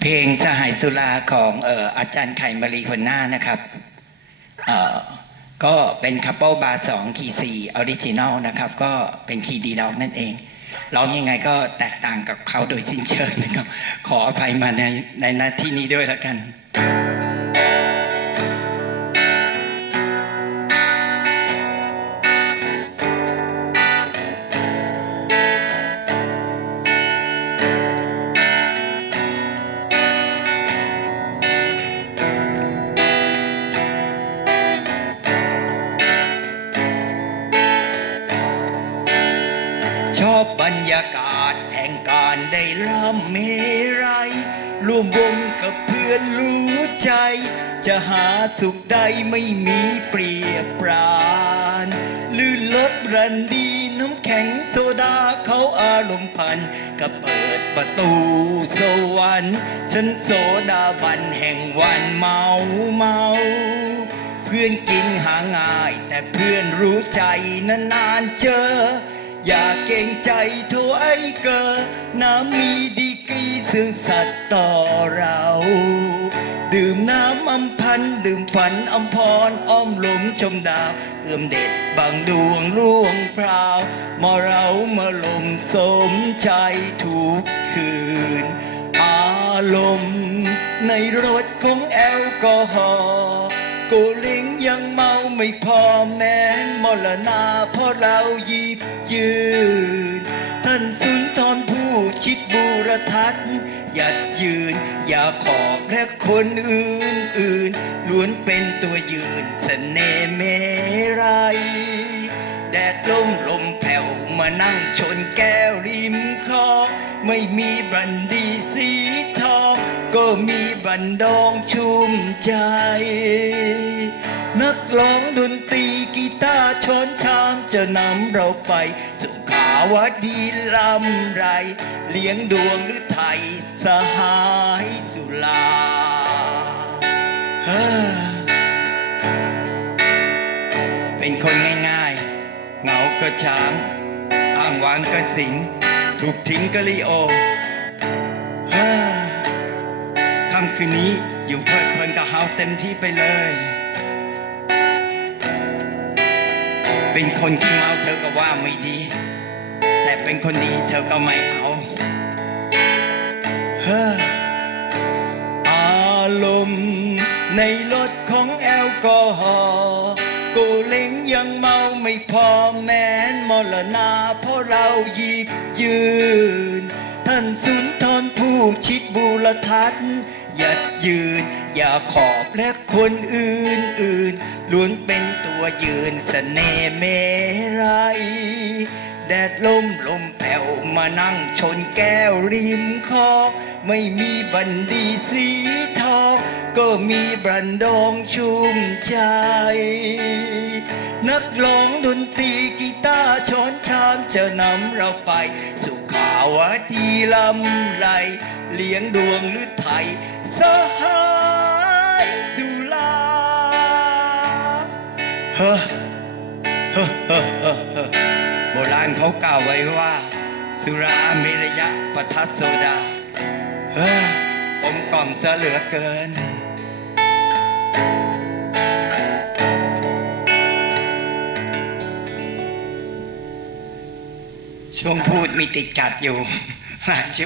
เพลงสหายสุราของอออาจารย์ไข่มารีคนหน้านะครับก็เป็นคัพเปิลบาร์สองคีย์สี่ออริจินอลนะครับ ก็เป็นคีย์ดีด็อกนั่นเองร้องยังไงก็แตกต่างกับเขาโดยสิ้นเชิงนะครับ ขออภัยมาในในหน้าที่นี้ด้วยแล้วกัน รรยากาศแห่งการได้ล่ำเมรัยร่วมวงกับเพื่อนรู้ใจ จะหาสุขใดไม่มีเปรียบปรานลื่นลดรันดีน้ำแข็งโซดาเขาอารมณ์พันก็เปิดประตูสวรรค์ฉันโซดาบันแห่งวันเมาเมาเพื่อนกินหาง่าย แต่เพื่อนรู้ใจนานๆเจอ อย่าเก่งใจโทไอ้เกอน้ำมีดีกีซื่อสัตย์ต่อเรา ดื่มน้ำอำพัน ดื่มฝันอำพรอ้อมหลงชมดาว เอื้อมเด็ดบางดวงล่วงพราวมาเรามาลมสมใจทุกคืน อารมณ์ในรถของแอลกอฮอล์ กูลิงยังเมาไม่พอแม้นมรณาเพราะเราหยิบยืน ท่านสุนทรผู้ชิดบูรทัศน์หยัดยืน อย่าขอบและคนอื่นอื่นล้วนเป็นตัวยืนเสน่ห์เมรัยแดดลมลมแผ่วมานั่งชนแก้วริมคลองไม่มีบันดีสี ก็มีบันดองชุ่มใจ นักร้องดนตรีกีตาร์ช้อนชามจะนำเราไปสุขาวดีลำไร เลี้ยงดวงหรือไทยสหายสุลาเฮเป็นคนง่ายๆ เหงาก็ช้างอ้างวางก็สิง ถูกทิ้งก็ลีโอ ค่ำคืนนี้อยู่เพลิดเพลินกับเฮาเต็มที่ไปเลย เป็นคนที่เมาเธอก็ว่าไม่ดี แต่เป็นคนดีเธอก็ไม่เอาเฮ้ออารมณ์ในรถของแอลกอฮอล์กูเล้งยังเมาไม่พอแม้นมรณาเพราะเราหยิบยืน ท่านสุน ผู้ชิดบูรทัศน์หยัดยืน อย่าขอบและคนอื่นอื่นล้วนเป็นตัวยืนเสน่ห์เมรัยแดดลมลมแผ่วมานั่งชนแก้วริมคอ ไม่มีบันดีสีทองก็มีบันดองชุ่มใจ นักร้องดนตรีกีตาร์ช้อนชามจะนำเราไปสุ ขาวดีลำไร เลี้ยงดวงหรือไทยสหายสุลาเฮ้อโบราณเขากล่าวไว้ว่า สุราเมรยะปทัสโซดาเฮ้ออมกล่อมจะเหลือเกิน ช่วงพูดมีติดกัดอยู่หลายชิ